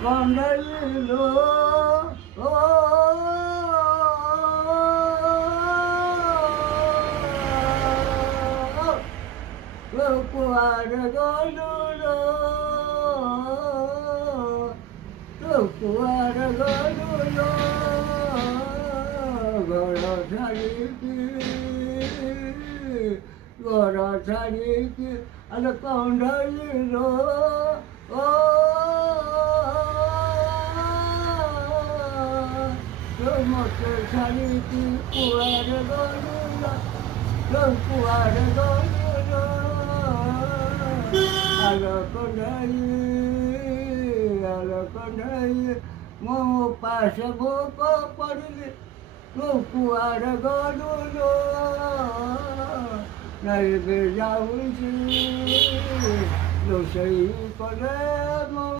కొండలిలో ఓ కువారగోలులో కువారగోలులో గొడ ছাড়িকি আর কন্ডলিল ও মতে ছাড়িকি কুয়ার গলুল কুয়ার গলুল আলো কন্ডাই মো পাশে ভোক পড়িলি কুয়ার গলুল নাই বেজাউছি, lo sei con